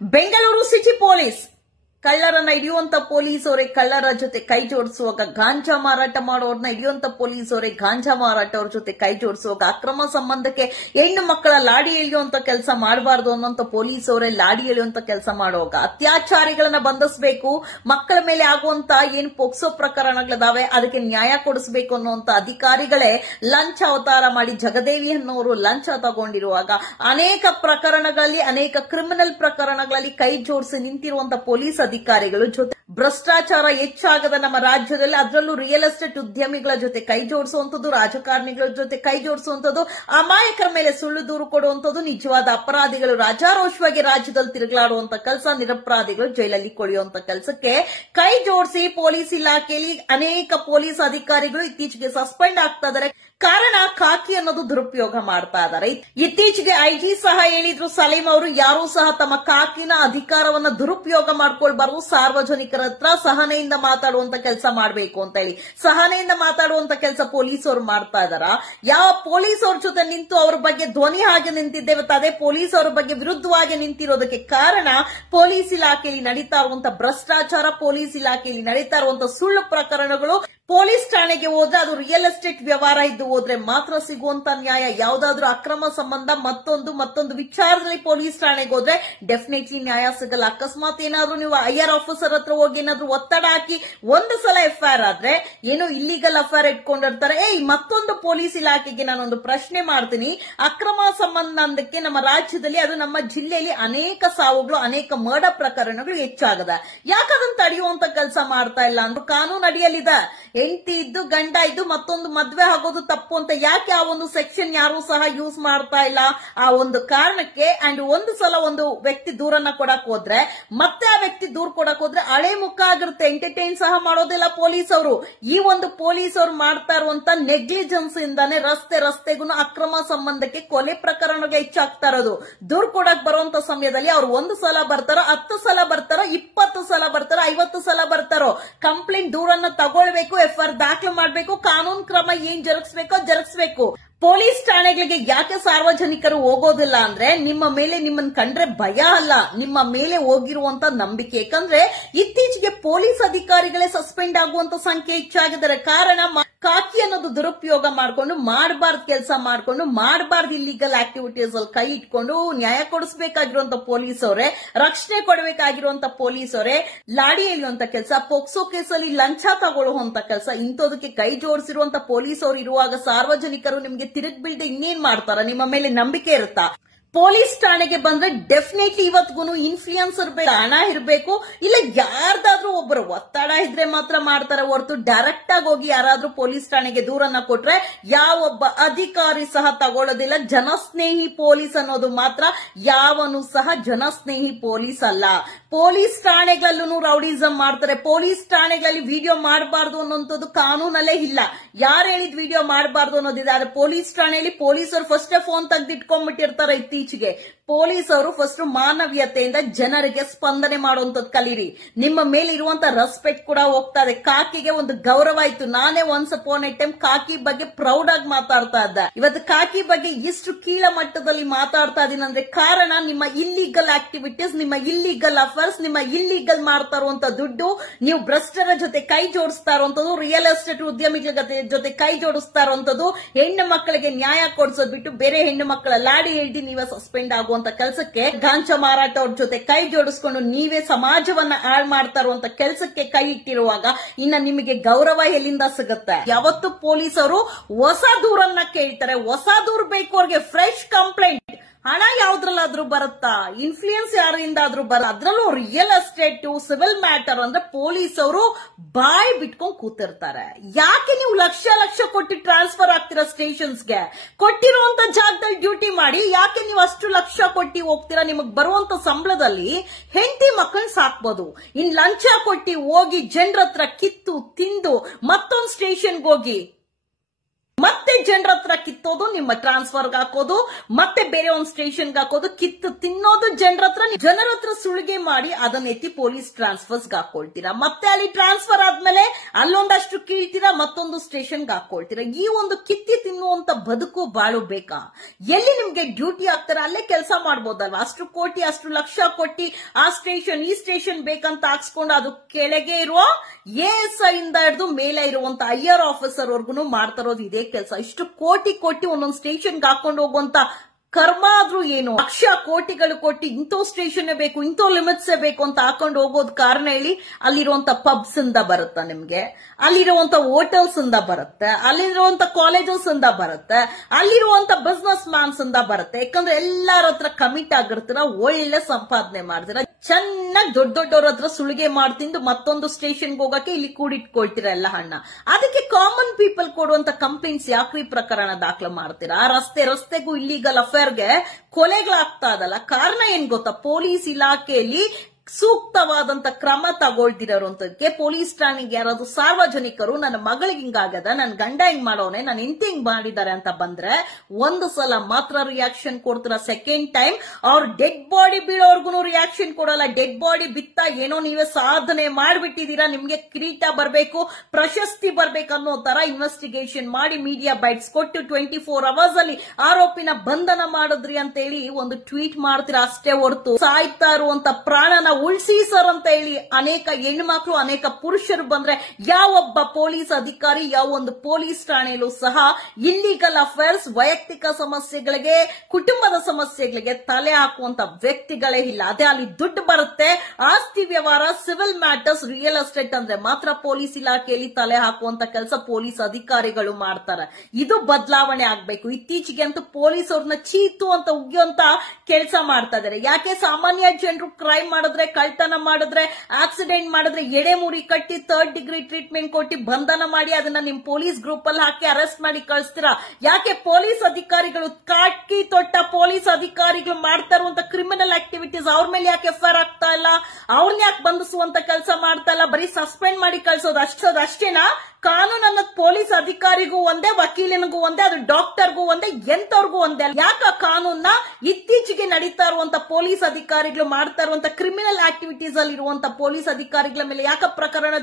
Bengaluru city police ಕಳ್ಳರನ್ನ ಹಿಡಿಯುವಂತ ಪೊಲೀಸರೇ ಕಳ್ಳರ ಜೊತೆ ಕೈ ಜೋಡಿಸುವಾಗ ಗಾಂಜಾ ಮಾರಾಟ ಮಾಡೋರ್ನ ಹಿಡಿಯುವಂತ ಪೊಲೀಸರೇ ಗಾಂಜಾ ಮಾರಾಟವ್ರ ಜೊತೆ ಕೈ ಜೋಡಿಸುವಾಗ ಅಕ್ರಮ ಸಂಬಂಧಕ್ಕೆ ಹೆಣ್ಣು ಮಕ್ಕಳ ಲಾಡಿ ಎಳೆಯುವಂತ ಕೆಲಸ ಮಾಡಬಾರದು ಅನ್ನೋಂತ ಪೊಲೀಸರೇ ಲಾಡಿ ಎಳೆಯುವಂತ ಕೆಲಸ ಮಾಡುವಾಗ ಅತ್ಯಾಚಾರಿಗಳನ್ನ ಬಂಧಿಸಬೇಕು, ಮಕ್ಕಳ ಮೇಲೆ ಆಗುವಂತ ಏನು ಪೋಕ್ಸೋ ಪ್ರಕರಣಗಳಿದಾವೆ ಅದಕ್ಕೆ ನ್ಯಾಯ ಕೊಡಿಸಬೇಕು ಅನ್ನುವಂತ ಅಧಿಕಾರಿಗಳೇ ಲಂಚ ಅವತಾರ ಮಾಡಿ ಜಗದೇವಿ ಅನ್ನೋರು ಲಂಚ ತಗೊಂಡಿರುವಾಗ ಅನೇಕ ಪ್ರಕರಣಗಳಲ್ಲಿ ಅನೇಕ ಕ್ರಿಮಿನಲ್ ಪ್ರಕರಣಗಳಲ್ಲಿ ಕೈ ಜೋಡಿಸಿ ನಿಂತಿರುವಂತ ಪೊಲೀಸ್ ಅಧಿಕಾರಿಗಳು ಜೊತೆ ಭ್ರಷ್ಟಾಚಾರ ಹೆಚ್ಚಾಗದ ನಮ್ಮ ರಾಜ್ಯದಲ್ಲಿ, ಅದರಲ್ಲೂ ರಿಯಲ್ ಎಸ್ಟೇಟ್ ಉದ್ಯಮಿಗಳ ಜೊತೆ ಕೈ ಜೋಡಿಸುವಂತದ್ದು, ರಾಜಕಾರಣಿಗಳ ಜೊತೆ ಕೈ ಜೋಡಿಸುವಂತದ್ದು, ಅಮಾಯಕರ ಮೇಲೆ ಸುಳ್ಳು ದೂರು ಕೊಡುವಂತದ್ದು, ನಿಜವಾದ ಅಪರಾಧಿಗಳು ರಾಜಾರೋಷವಾಗಿ ರಾಜ್ಯದಲ್ಲಿ ತಿರುಗಾಡುವಂತ ಕೆಲಸ, ನಿರಪರಾಧಿಗಳು ಜೈಲಲ್ಲಿ ಕೊಳೆಯುವಂತ ಕೆಲಸಕ್ಕೆ ಕೈ ಜೋಡಿಸಿ ಪೊಲೀಸ್ ಇಲಾಖೆಯಲ್ಲಿ ಅನೇಕ ಪೊಲೀಸ್ ಅಧಿಕಾರಿಗಳು ಇತ್ತೀಚೆಗೆ ಸಸ್ಪೆಂಡ್ ಆಗ್ತಾ ಇದ್ದಾರೆ. ಕಾರಣ ಖಾಕಿ ಅನ್ನೋದು ದುರುಪಯೋಗ ಮಾಡ್ತಾ ಇದ್ದಾರೆ. ಇತ್ತೀಚೆಗೆ ಐಜಿ ಸಹ ಹೇಳಿದ್ರು, ಸಲೀಂ ಅವರು ಯಾರೂ ಸಹ ತಮ್ಮ ಖಾಕಿನ ಅಧಿಕಾರವನ್ನ ದುರುಪಯೋಗ ಮಾಡ್ಕೊಳ್ಬಾರ್ದು, ಸಾರ್ವಜನಿಕರ ಹತ್ರ ಸಹನೆಯಿಂದ ಮಾತಾಡುವಂತ ಕೆಲಸ ಮಾಡಬೇಕು ಅಂತ ಹೇಳಿ ಸಹನೆಯಿಂದ ಮಾತಾಡುವಂತ ಕೆಲಸ ಪೊಲೀಸರು ಮಾಡ್ತಾ ಇದಾರ. ಯಾವ ಪೊಲೀಸರ ಜೊತೆ ನಿಂತು ಅವ್ರ ಬಗ್ಗೆ ಧ್ವನಿ ಹಾಗೆ ನಿಂತಿದ್ದೇವೆ, ಅದೇ ಪೊಲೀಸರ ಬಗ್ಗೆ ವಿರುದ್ಧವಾಗಿ ನಿಂತಿರೋದಕ್ಕೆ ಕಾರಣ ಪೊಲೀಸ್ ಇಲಾಖೆಯಲ್ಲಿ ನಡೀತಾ ಇರುವಂತ ಭ್ರಷ್ಟಾಚಾರ, ಪೊಲೀಸ್ ಇಲಾಖೆಯಲ್ಲಿ ನಡೀತಾ ಇರುವಂತ ಸುಳ್ಳು ಪ್ರಕರಣಗಳು. ಪೊಲೀಸ್ ಠಾಣೆಗೆ ಹೋದ್ರೆ ಅದು ರಿಯಲ್ ಎಸ್ಟೇಟ್ ವ್ಯವಹಾರ ಇದ್ದು ಹೋದ್ರೆ ಮಾತ್ರ ಸಿಗುವಂತ ನ್ಯಾಯ. ಯಾವ್ದಾದ್ರು ಅಕ್ರಮ ಸಂಬಂಧ ಮತ್ತೊಂದು ವಿಚಾರದಲ್ಲಿ ಪೊಲೀಸ್ ಠಾಣೆಗೆ ಹೋದ್ರೆ ಡೆಫಿನೆಟ್ಲಿ ನ್ಯಾಯ ಸಿಗಲ್ಲ. ಅಕಸ್ಮಾತ್ ಏನಾದ್ರು ನೀವು ಐಆರ್ ಆಫೀಸರ್ ಹತ್ರ ಹೋಗಿ ಏನಾದ್ರು ಒತ್ತಡ ಹಾಕಿ ಒಂದು ಸಲ ಎಫ್ಐಆರ್ ಆದ್ರೆ ಏನೋ ಇಲ್ಲಿಗಲ್ ಅಫೇರ್ ಇಟ್ಕೊಂಡಿರ್ತಾರೆ. ಮತ್ತೊಂದು ಪೊಲೀಸ್ ಇಲಾಖೆಗೆ ನಾನೊಂದು ಪ್ರಶ್ನೆ ಮಾಡ್ತೀನಿ. ಅಕ್ರಮ ಸಂಬಂಧಕ್ಕೆ ನಮ್ಮ ರಾಜ್ಯದಲ್ಲಿ, ಅದು ನಮ್ಮ ಜಿಲ್ಲೆಯಲ್ಲಿ ಅನೇಕ ಸಾವುಗಳು, ಅನೇಕ ಮರ್ಡರ್ ಪ್ರಕರಣಗಳು ಹೆಚ್ಚಾಗದ. ಯಾಕದನ್ನ ತಡೆಯುವಂತ ಕೆಲಸ ಮಾಡ್ತಾ ಇಲ್ಲ ಅಂದ್ರೆ ಕಾನೂನು ಅಡಿಯಲ್ಲಿದೆ. ಹೆಂಡತಿ ಇದ್ದು ಗಂಡ ಇದ್ದು ಮತ್ತೊಂದು ಮದ್ವೆ ಆಗೋದು ತಪ್ಪು ಅಂತ ಯಾಕೆ ಆ ಒಂದು ಸೆಕ್ಷನ್ ಯಾರು ಸಹ ಯೂಸ್ ಮಾಡ್ತಾ ಇಲ್ಲ? ಆ ಒಂದು ಕಾರಣಕ್ಕೆ ಅಂಡ್ ಒಂದು ಸಲ ಒಂದು ವ್ಯಕ್ತಿ ದೂರನ್ನ ಕೊಡಕ್ ಹೋದ್ರೆ ಮತ್ತೆ ಆ ವ್ಯಕ್ತಿ ದೂರ ಕೊಡಕ್ ಹೋದ್ರೆ ಹಳೆ ಮುಖ ಆಗಿರುತ್ತೆ, ಎಂಟರ್ಟೈನ್ ಸಹ ಮಾಡೋದಿಲ್ಲ ಪೊಲೀಸ್ ಅವರು. ಈ ಒಂದು ಪೊಲೀಸ್ ಅವರು ಮಾಡ್ತಾ ಇರುವಂತ ನೆಗ್ಲಿಜೆನ್ಸ್ ಇಂದಾನೆ ರಸ್ತೆಗೂ ಅಕ್ರಮ ಸಂಬಂಧಕ್ಕೆ ಕೊಲೆ ಪ್ರಕರಣಗಳು ಹೆಚ್ಚಾಗ್ತಾ ಇರೋದು. ದೂರ ಕೊಡಕ್ ಬರುವಂತ ಸಮಯದಲ್ಲಿ ಅವ್ರು 1 ಸಲ ಬರ್ತಾರೋ, 10 ಸಲ ಬರ್ತಾರೋ, 20 ಸಲ ಬರ್ತಾರೋ, 50 ಸಲ ಬರ್ತಾರೋ, ಕಂಪ್ಲೇಂಟ್ ದೂರನ್ನ ತಗೊಳ್ಬೇಕು, ಎಫ್ಐಆರ್ ದಾಖಲು ಮಾಡಬೇಕು, ಕಾನೂನು ಕ್ರಮ ಏನ್ ಜರುಗಿಸಬೇಕೋ ಜರುಗಿಸಬೇಕು. ಪೊಲೀಸ್ ಠಾಣೆಗಳಿಗೆ ಯಾಕೆ ಸಾರ್ವಜನಿಕರು ಹೋಗೋದಿಲ್ಲ ಅಂದ್ರೆ ನಿಮ್ಮನ್ನ ಕಂಡ್ರೆ ಭಯ ಅಲ್ಲ, ನಿಮ್ಮ ಮೇಲೆ ಹೋಗಿರುವಂತ ನಂಬಿಕೆ. ಯಾಕಂದ್ರೆ ಇತ್ತೀಚೆಗೆ ಪೊಲೀಸ್ ಅಧಿಕಾರಿಗಳೇ ಸಸ್ಪೆಂಡ್ ಆಗುವಂತ ಸಂಖ್ಯೆ ಹೆಚ್ಚಾಗಿದ್ದಾರೆ. ಕಾರಣ ಖಾಕಿ ಅನ್ನೋದು ದುರುಪಯೋಗ ಮಾಡ್ಕೊಂಡು ಮಾಡಬಾರ್ದು ಕೆಲಸ ಮಾಡ್ಕೊಂಡು ಮಾಡಬಾರ್ದು ಇಲ್ಲಿಗಲ್ ಆಕ್ಟಿವಿಟೀಸ್ ಅಲ್ಲಿ ಕೈ ಇಟ್ಕೊಂಡು ನ್ಯಾಯ ಕೊಡಿಸಬೇಕಾಗಿರುವಂತ ಪೊಲೀಸರೇ, ರಕ್ಷಣೆ ಕೊಡಬೇಕಾಗಿರುವಂತ ಪೊಲೀಸರೇ ಲಾಡಿ ಎಳೆಯುವಂತ ಕೆಲಸ, ಪೋಕ್ಸೋ ಕೇಸಲ್ಲಿ ಲಂಚ ತಗೊಳ್ಳುವಂತ ಕೆಲಸ, ಇಂಥದಕ್ಕೆ ಕೈ ಜೋಡಿಸಿರುವಂತ ಪೊಲೀಸರು ಇರುವಾಗ ಸಾರ್ವಜನಿಕರು ನಿಮ್ಗೆ ತಿರುಗಿ ಬೀಳದೆ ಇನ್ನೇನ್ ಮಾಡ್ತಾರ? ನಿಮ್ಮ ಮೇಲೆ ನಂಬಿಕೆ ಇರುತ್ತಾ? ಪೊಲೀಸ್ ಠಾಣೆಗೆ ಬಂದ್ರೆ ಡೆಫಿನೆಟ್ಲಿ ಇವತ್ತಿಗೂ ಇನ್ಫ್ಲೂಯೆನ್ಸ್ ಇರಬೇಕು, ಹಣ ಇರಬೇಕು, ಇಲ್ಲ ಯಾರ್ದಾದ್ರೂ ಒಬ್ಬರು ಒತ್ತಡ ಇದ್ರೆ ಮಾತ್ರ ಮಾಡ್ತಾರೆ ಹೊರತು ಡೈರೆಕ್ಟ್ ಆಗಿ ಹೋಗಿ ಯಾರಾದ್ರೂ ಪೊಲೀಸ್ ಠಾಣೆಗೆ ದೂರನ್ನ ಕೊಟ್ರೆ ಯಾವೊಬ್ಬ ಅಧಿಕಾರಿ ಸಹ ತಗೊಳ್ಳೋದಿಲ್ಲ. ಜನಸ್ನೇಹಿ ಪೊಲೀಸ್ ಅನ್ನೋದು ಮಾತ್ರ ಯಾವನು ಸಹ ಜನಸ್ನೇಹಿ ಪೊಲೀಸ್ ಅಲ್ಲ. ಪೊಲೀಸ್ ಠಾಣೆಗಳಲ್ಲೂ ರೌಡಿಸಂ ಮಾಡ್ತಾರೆ. ಪೊಲೀಸ್ ಠಾಣೆಗಳಲ್ಲಿ ವಿಡಿಯೋ ಮಾಡಬಾರ್ದು ಅನ್ನೋಂಥದ್ದು ಕಾನೂನಲ್ಲೇ ಇಲ್ಲ. ಯಾರು ಹೇಳಿದ್ ವಿಡಿಯೋ ಮಾಡಬಾರ್ದು ಅನ್ನೋದಿದೆ. ಆದ್ರೆ ಪೊಲೀಸ್ ಠಾಣೆಯಲ್ಲಿ ಪೊಲೀಸರು ಫಸ್ಟ್ ಫೋನ್ ತೆಗೆದಿಟ್ಕೊಂಡ್ಬಿಟ್ಟಿರ್ತಾರೆ. ಇತ್ತೀಚೆಗೆ ಪೊಲೀಸರು ಫಸ್ಟ್ ಮಾನವೀಯತೆಯಿಂದ ಜನರಿಗೆ ಸ್ಪಂದನೆ ಮಾಡುವಂತದ್ದು ಕಲೀರಿ. ನಿಮ್ಮ ಮೇಲೆ ಇರುವಂತ ರೆಸ್ಪೆಕ್ಟ್ ಕೂಡ ಹೋಗ್ತಾ ಇದೆ. ಕಾಕಿಗೆ ಒಂದು ಗೌರವ ಇತ್ತು. ನಾನೇ ಒನ್ಸ್ ಅಪಾನ್ ಎ ಟೈಮ್ ಕಾಕಿ ಬಗ್ಗೆ ಪ್ರೌಡ್ ಆಗಿ ಮಾತಾಡ್ತಾ ಇದ್ದೆ. ಇವತ್ತು ಕಾಕಿ ಬಗ್ಗೆ ಇಷ್ಟು ಕೀಳ ಮಟ್ಟದಲ್ಲಿ ಮಾತಾಡ್ತಾ ಇದೀನಿ ಅಂದ್ರೆ ಕಾರಣ ನಿಮ್ಮ ಇಲ್ಲಿಗಲ್ ಆಕ್ಟಿವಿಟೀಸ್, ನಿಮ್ಮ ಇಲ್ಲಿಗಲ್ ಅಫೇರ್ಸ್, ನಿಮ್ಮ ಇಲ್ಲಿಗಲ್ ಮಾಡ್ತಾ ಇರುವಂತ ದುಡ್ಡು, ನೀವು ಭ್ರಷ್ಟರ ಜೊತೆ ಕೈ ಜೋಡಿಸ್ತಾ ಇರುವಂತದ್ದು, ರಿಯಲ್ ಎಸ್ಟೇಟ್ ಉದ್ಯಮಿಗಳ ಜೊತೆ ಕೈ ಜೋಡಿಸ್ತಾ ಇರುವಂತದ್ದು, ಹೆಣ್ಣು ಮಕ್ಕಳಿಗೆ ನ್ಯಾಯ ಕೊಡಿಸೋದು ಬಿಟ್ಟು ಬೇರೆ ಹೆಣ್ಣು ಮಕ್ಕಳ ಲಾಡಿ ಹಿಡಿದು ನೀವೇ ಸಸ್ಪೆಂಡ್ ಆಗುವಂತ ಕೆಲಸಕ್ಕೆ, ಗಾಂಜಾ ಮಾರಾಟ ಅವ್ರ ಜೊತೆ ಕೈ ಜೋಡಿಸ್ಕೊಂಡು ನೀವೇ ಸಮಾಜವನ್ನ ಹಾಳು ಮಾಡ್ತಾ ಇರುವಂತ ಕೆಲಸಕ್ಕೆ ಕೈ ಇಟ್ಟಿರುವಾಗ ಇನ್ನ ನಿಮಗೆ ಗೌರವ ಎಲ್ಲಿಂದ ಸಿಗುತ್ತೆ? ಯಾವತ್ತು ಪೊಲೀಸರು ಹೊಸ ದೂರನ್ನ ಕೇಳ್ತಾರೆ. ಹೊಸ ದೂರ ಬೇಕು ಅವ್ರಿಗೆ, ಫ್ರೆಶ್ ಕಂಪ್ಲೇಂಟ್. ಹಣ ಯಾವ್ದ್ರಲ್ಲಾದ್ರೂ ಬರುತ್ತಾ? ಇನ್ಫ್ಲೂಯೆನ್ಸ್ ಯಾರಿಂದಾದ್ರೂ ಅದ್ರಲ್ಲೂ ರಿಯಲ್ ಎಸ್ಟೇಟ್, ಸಿವಿಲ್ ಮ್ಯಾಟರ್ ಅಂದ್ರೆ ಪೊಲೀಸರು ಬಾಯಿ ಬಿಟ್ಕೊಂಡ್ ಕೂತಿರ್ತಾರೆ. ಯಾಕೆ ನೀವು ಲಕ್ಷ ಕೊಟ್ಟು ಟ್ರಾನ್ಸ್ಫರ್ ಆಗ್ತೀರಾ ಸ್ಟೇಷನ್ಸ್ಗೆ? ಕೊಟ್ಟಿರುವಂತ ಜಾಗದಲ್ಲಿ ಡ್ಯೂಟಿ ಮಾಡಿ. ಯಾಕೆ ನೀವು ಅಷ್ಟು ಲಕ್ಷ ಕೊಟ್ಟಿ ಹೋಗ್ತೀರಾ? ನಿಮಗ್ ಬರುವಂತ ಸಂಬಳದಲ್ಲಿ ಹೆಂಡತಿ ಮಕ್ಕಳನ್ನ ಸಾಕ್ಬೋದು. ಇನ್ ಲಂಚ ಕೊಟ್ಟಿ ಹೋಗಿ ಜನರ ಹತ್ರ ಕಿತ್ತು ತಿಂದು ಮತ್ತೊಂದು ಸ್ಟೇಷನ್ಗೆ ಹೋಗಿ ಮತ್ತೆ ಜನರ ಹತ್ರ ಕಿತ್ತೋದು, ನಿಮ್ಮ ಟ್ರಾನ್ಸ್ಫರ್ಗೆ ಹಾಕೋದು, ಮತ್ತೆ ಬೇರೆ ಒಂದು ಸ್ಟೇಷನ್ಗೆ ಹಾಕೋದು, ಕಿತ್ತು ತಿನ್ನೋದು ಜನರ ಹತ್ರ ಸುಲಿಗೆ ಮಾಡಿ ಅದನ್ನ ಎತ್ತಿ ಪೊಲೀಸ್ ಟ್ರಾನ್ಸ್ಫರ್ಸ್ಗೆ ಹಾಕೊಳ್ತೀರಾ. ಮತ್ತೆ ಅಲ್ಲಿ ಟ್ರಾನ್ಸ್ಫರ್ ಆದ್ಮೇಲೆ ಅಲ್ಲೊಂದಷ್ಟು ಕೀಳ್ತೀರಾ, ಮತ್ತೊಂದು ಸ್ಟೇಷನ್ಗೆ ಹಾಕೊಳ್ತೀರಾ. ಈ ಒಂದು ಕಿತ್ತಿ ತಿನ್ನುವಂತ ಬದುಕು ಬಾಳು ಬೇಕಾ? ಎಲ್ಲಿ ನಿಮ್ಗೆ ಡ್ಯೂಟಿ ಆಗ್ತಾರೆ ಅಲ್ಲೇ ಕೆಲಸ ಮಾಡ್ಬೋದಲ್ವಾ? ಅಷ್ಟು ಕೋಟಿ ಅಷ್ಟು ಲಕ್ಷ ಕೊಟ್ಟಿ ಆ ಸ್ಟೇಷನ್ ಈ ಸ್ಟೇಷನ್ ಬೇಕಂತ ಹಾಕ್ಸ್ಕೊಂಡು ಅದು ಕೆಳಗೆ ಇರುವ ಎಎಸ್ಐ ಇಂದ ಹಿಡಿದು ಮೇಲೆ ಇರುವಂತ ಹೈಯರ್ ಆಫೀಸರ್ ವರ್ಗುನು ಮಾಡ್ತಾರೋದು ಇದೇ ಕೆಲಸ. ಇಷ್ಟು ಕೋಟಿ ಒಂದೊಂದು ಸ್ಟೇಷನ್ಗೆ ಹಾಕೊಂಡು ಹೋಗುವಂತ ಕರ್ಮ ಆದ್ರೂ ಏನು? ಲಕ್ಷ ಕೋಟಿಗಳು ಕೊಟ್ಟು ಇಂಥೋ ಸ್ಟೇಷನ್ ಬೇಕು, ಇಂಥೋ ಲಿಮಿಟ್ಸ್ ಬೇಕು ಅಂತ ಹಾಕೊಂಡು ಹೋಗೋದ್ ಕಾರಣ ಹೇಳಿ ಅಲ್ಲಿರುವಂತ ಪಬ್ಸ್ ಇಂದ ಬರುತ್ತಾ ನಿಮ್ಗೆ, ಅಲ್ಲಿರುವಂತ ಹೋಟೆಲ್ಸ್ ಇಂದ ಬರುತ್ತೆ, ಅಲ್ಲಿರುವಂತ ಕಾಲೇಜಸ್ ಇಂದ ಬರುತ್ತೆ, ಅಲ್ಲಿರುವಂತ ಬಿಸ್ನೆಸ್ ಮ್ಯಾನ್ಸ್ ಇಂದ ಬರುತ್ತೆ. ಯಾಕಂದ್ರೆ ಎಲ್ಲಾರ ಹತ್ರ ಕಮಿಟ್ ಆಗಿರ್ತೀರ, ಒಳ್ಳೆ ಸಂಪಾದನೆ ಮಾಡ್ತೀರ, ಚೆನ್ನಾಗಿ ದೊಡ್ಡವ್ರ ಹತ್ರ ಸುಲಿಗೆ ಮಾಡ್ತಿಂದು ಮತ್ತೊಂದು ಸ್ಟೇಷನ್ಗೆ ಹೋಗಕ್ಕೆ ಇಲ್ಲಿ ಕೂಡಿಟ್ಕೊಳ್ತೀರ ಎಲ್ಲ ಹಣ. ಅದಕ್ಕೆ ಕಾಮನ್ ಪೀಪಲ್ ಕೊಡುವಂತ ಕಂಪ್ಲೇಂಟ್ಸ್ ಯಾಕ್ರಿ ಪ್ರಕರಣ ದಾಖಲೆ ಮಾಡ್ತೀರಾ? ಆ ರಸ್ತೆಗೂ ಇಲ್ಲಿಗಲ್ ಅಫೇರ್ಗೆ ಕೊಲೆಗಳಾಗ್ತಾ ಇದಲ್ಲ, ಕಾರಣ ಏನ್ ಗೊತ್ತಾ? ಪೊಲೀಸ್ ಇಲಾಖೆಯಲ್ಲಿ ಸೂಕ್ತವಾದಂತ ಕ್ರಮ ತಗೊಳ್ತಿರೋಂತಕ್ಕೆ ಪೊಲೀಸ್ ಠಾಣೆಗೆ ಯಾರಾದ್ರೂ ಸಾರ್ವಜನಿಕರು ನನ್ನ ಮಗಳಿಗೆ ಹಿಂಗಾಗದ, ನನ್ನ ಗಂಡ ಹಿಂಗ್ ಮಾಡೋನೆ, ನನ್ನ ಹೆಂಡತಿ ಹಿಂಗ್ ಮಾಡಿದ್ದಾರೆ ಅಂತ ಬಂದ್ರೆ ಒಂದು ಸಲ ಮಾತ್ರ ರಿಯಾಕ್ಷನ್ ಕೊಡ್ತೀರಾ. ಸೆಕೆಂಡ್ ಟೈಮ್ ಅವ್ರ ಡೆಡ್ ಬಾಡಿ ಬೀಳೋರ್ಗು ರಿಯಾಕ್ಷನ್ ಕೊಡಲ್ಲ. ಡೆಡ್ ಬಾಡಿ ಬಿತ್ತ ಏನೋ ನೀವೇ ಸಾಧನೆ ಮಾಡ್ಬಿಟ್ಟಿದೀರಾ, ನಿಮ್ಗೆ ಕಿರೀಟ ಬರ್ಬೇಕು, ಪ್ರಶಸ್ತಿ ಬರ್ಬೇಕು ಅನ್ನೋ ತರ ಇನ್ವೆಸ್ಟಿಗೇಷನ್ ಮಾಡಿ ಮೀಡಿಯಾ ಬೈಟ್ಸ್ ಕೊಟ್ಟು 24 hours ಅಲ್ಲಿ ಆರೋಪಿನ ಬಂಧನ ಮಾಡಿದ್ರಿ ಅಂತ ಹೇಳಿ ಒಂದು ಟ್ವೀಟ್ ಮಾಡ್ತೀರಾ ಅಷ್ಟೇ ಹೊರತು ಸಾಯ್ತಾ ಇರುವಂತ ಪ್ರಾಣನ ಉಳಿಸಿ ಸರ್ ಅಂತ ಹೇಳಿ ಅನೇಕ ಹೆಣ್ಮಕ್ಳು ಅನೇಕ ಪುರುಷರು ಬಂದ್ರೆ ಯಾವೊಬ್ಬ ಪೊಲೀಸ್ ಅಧಿಕಾರಿ ಯಾವ ಒಂದು ಪೊಲೀಸ್ ಠಾಣೆಯಲ್ಲೂ ಸಹ ಇಲ್ಲಿಗಲ್ ಅಫೇರ್ಸ್, ವೈಯಕ್ತಿಕ ಸಮಸ್ಯೆಗಳಿಗೆ, ಕುಟುಂಬದ ಸಮಸ್ಯೆಗಳಿಗೆ ತಲೆ ಹಾಕುವಂತ ವ್ಯಕ್ತಿಗಳೇ ಇಲ್ಲ. ಅದೇ ಅಲ್ಲಿ ದುಡ್ಡು ಬರುತ್ತೆ, ಆಸ್ತಿ ವ್ಯವಹಾರ, ಸಿವಿಲ್ ಮ್ಯಾಟರ್ಸ್, ರಿಯಲ್ ಎಸ್ಟೇಟ್ ಅಂದ್ರೆ ಮಾತ್ರ ಪೊಲೀಸ್ ಇಲಾಖೆಯಲ್ಲಿ ತಲೆ ಹಾಕುವಂತ ಕೆಲಸ ಪೊಲೀಸ್ ಅಧಿಕಾರಿಗಳು ಮಾಡ್ತಾರೆ. ಇದು ಬದಲಾವಣೆ ಆಗ್ಬೇಕು. ಇತ್ತೀಚೆಗೆ ಅಂತೂ ಪೊಲೀಸ್ ಅವ್ರನ್ನ ಚೀತು ಅಂತ ಉಗಿಯುವಂತ ಕೆಲಸ ಮಾಡ್ತಾ ಇದಾರೆ. ಯಾಕೆ? ಸಾಮಾನ್ಯ ಜನರು ಕ್ರೈಮ್ ಮಾಡಿದ್ರೆ, ಕಳ್ತನ ಮಾಡಿದ್ರೆ, ಆಕ್ಸಿಡೆಂಟ್ ಮಾಡಿದ್ರೆ ಎಡೆ ಮುರಿ ಕಟ್ಟಿ 3rd degree ಟ್ರೀಟ್ಮೆಂಟ್ ಕೊಟ್ಟು ಬಂಧನ ಮಾಡಿ ಅದನ್ನ ನಿಮ್ ಪೊಲೀಸ್ ಗ್ರೂಪ್ ಅಲ್ಲಿ ಹಾಕಿ ಅರೆಸ್ಟ್ ಮಾಡಿ ಕಳಿಸ್ತೀರಾ. ಯಾಕೆ? ಪೊಲೀಸ್ ಅಧಿಕಾರಿಗಳು, ಕಾಟ್ಕಿ ತೊಟ್ಟ ಪೊಲೀಸ್ ಅಧಿಕಾರಿಗಳು ಮಾಡ್ತಾ ಇರುವಂತ ಕ್ರಿಮಿನಲ್ ಆಕ್ಟಿವಿಟೀಸ್ ಅವ್ರ ಮೇಲೆ ಯಾಕೆ ಎಫ್ಐಆರ್ ಆಗ್ತಾ ಇಲ್ಲ? ಅವ್ರನ್ನ ಯಾಕೆ ಬಂಧಿಸುವಂತ ಕೆಲಸ ಮಾಡ್ತಾ ಇಲ್ಲ? ಬರೀ ಸಸ್ಪೆಂಡ್ ಮಾಡಿ ಕಳ್ಸೋದು ಅಷ್ಟೇನಾ? ಕಾನೂನು ಅನ್ನೋದು ಪೊಲೀಸ್ ಅಧಿಕಾರಿಗೂ ಒಂದೇ, ವಕೀಲನಿಗೂ ಒಂದೇ, ಅದು ಡಾಕ್ಟರ್ಗೂ ಒಂದೇ, ಎಂತವ್ರಿಗೂ ಒಂದೇ. ಯಾಕ ಕಾನೂನ್ನ ಇತ್ತೀಚೆಗೆ ನಡೀತಾ ಇರುವಂತ ಪೊಲೀಸ್ ಅಧಿಕಾರಿಗಳು ಮಾಡ್ತಾ ಇರುವಂತ ಕ್ರಿಮಿನಲ್ ಆಕ್ಟಿವಿಟೀಸ್ ಅಲ್ಲಿ ಇರುವಂತ ಪೊಲೀಸ್ ಅಧಿಕಾರಿಗಳ ಮೇಲೆ ಯಾಕ ಪ್ರಕರಣ